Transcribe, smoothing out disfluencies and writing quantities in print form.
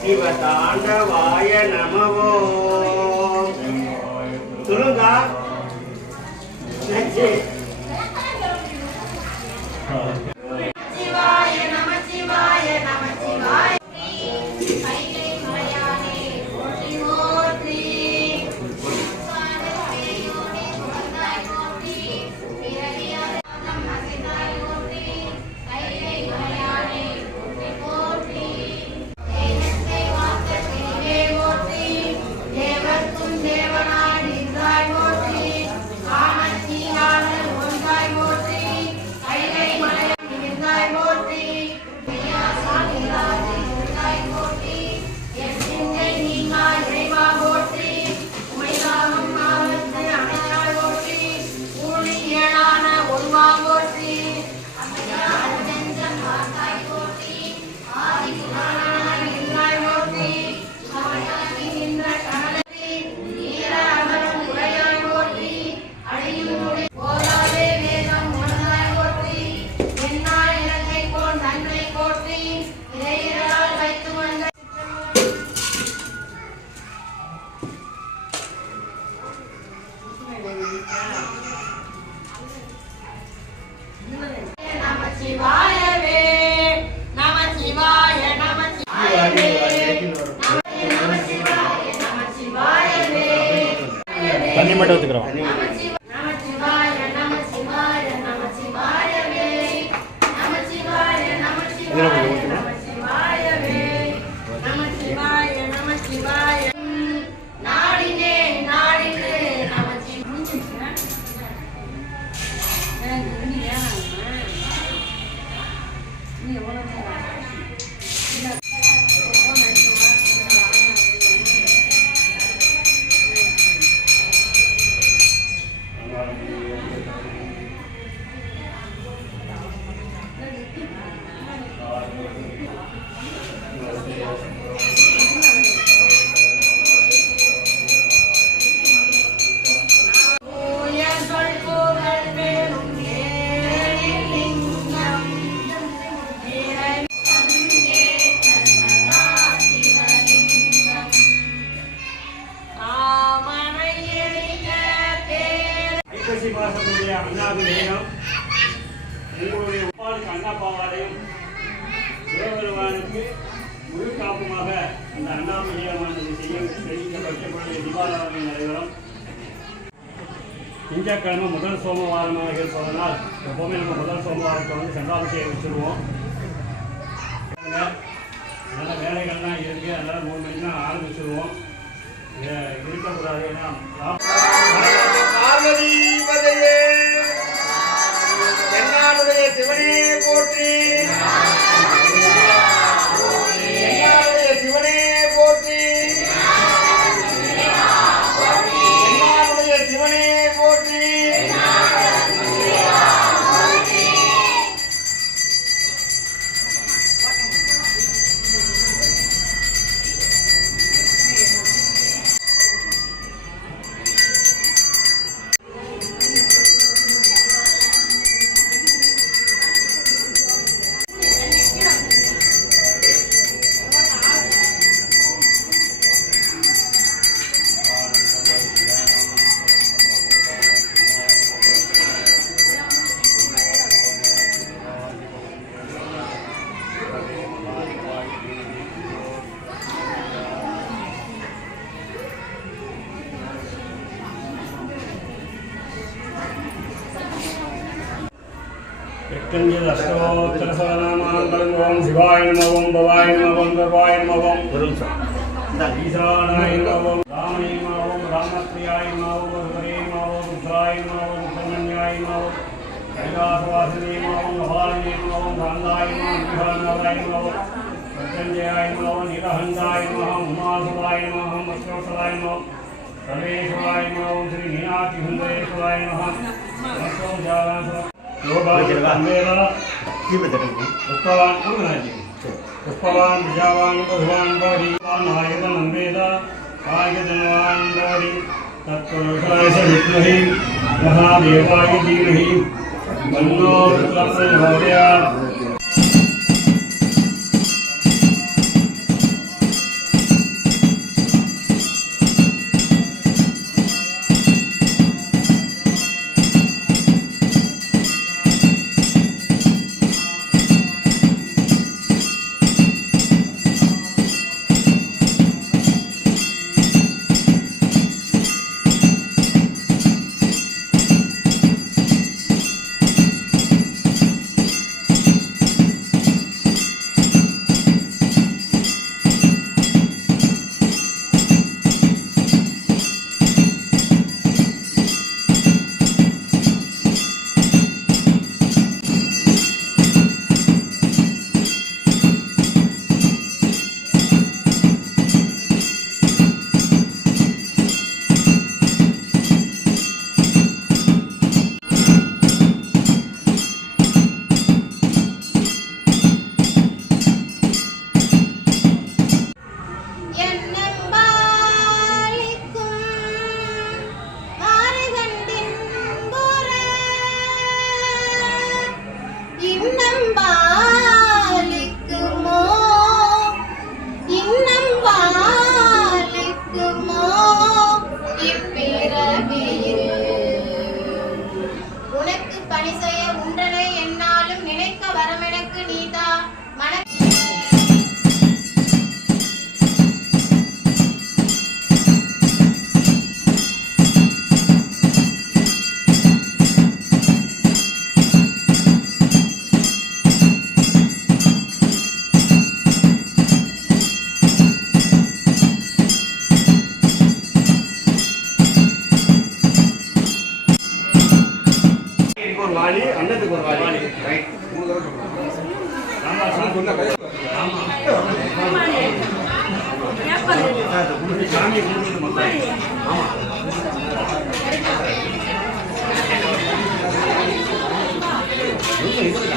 சிவதாண்டவாய நமவோ சொல்லுங்க. தண்ணி மட்டும் ஊத்துக்கிறோம். அண்ணாபிஷேகம் உங்களுடைய உப்பாளுக்கு அண்ணா பாவாலையும் சிவபெருமானுக்கு முழு காப்புமாக அந்த அண்ணாபிஷேகமானது செய்யப்பட்ட தீபாவளி நடைபெறும். திங்கட்கிழமை முதல் சோமவாரமாக இருப்பதனால் எப்போவுமே நம்ம முதல் சோமவாரத்தை வந்து சங்காபிஷேகம் வச்சுருவோம். அதனால் வேலைகள்லாம் இருக்குது, அதனால் 3 மணிக்கு தான் ஆரம்பிச்சுருவோம். இருக்கக்கூடாது. ஏன்னா என்னுடைய சிவனே போற்றி, என்னுடைய சிவனே போற்றி, என்னுடைய சிவனே போற்றி. अष्टोत्तरसहस्रनामान् शिवाय नमः, भवाय नमः, गर्वाय नमः, ईशानाय नमः, रामाय नमः, रामप्रियाय नमः, हरे नमः, रुद्राय नमः, सुब्रह्मण्याय नमः, कैलासवासिने नमः, महालये नमः, भान्दाय नमः, विभानाय नमः, प्रत्यञ्जयाय नमः, नीलहंसाय नमः, उमासुराय नमः, मत्स्योत्सवाय नमः, सर्वेश्वराय नमः, श्री मीनाक्षिसुन्दरेश्वराय नमः, पुष्पवान विजयवान भगवान बौरीवान आयुधन वेद आयुधनवान बौरी तत्पुरुषाय विद्महे महादेवाय धीमहि तन्नो रुद्रः प्रचोदयात्। பணி செய்ய உன்றனை என்னாலும் நினைக்க வரமெனக்கு நீதா மன ஒரு வாளி அன்னத்துக்கு ஒரு வாளி ரைட் சாமி ஆமா இது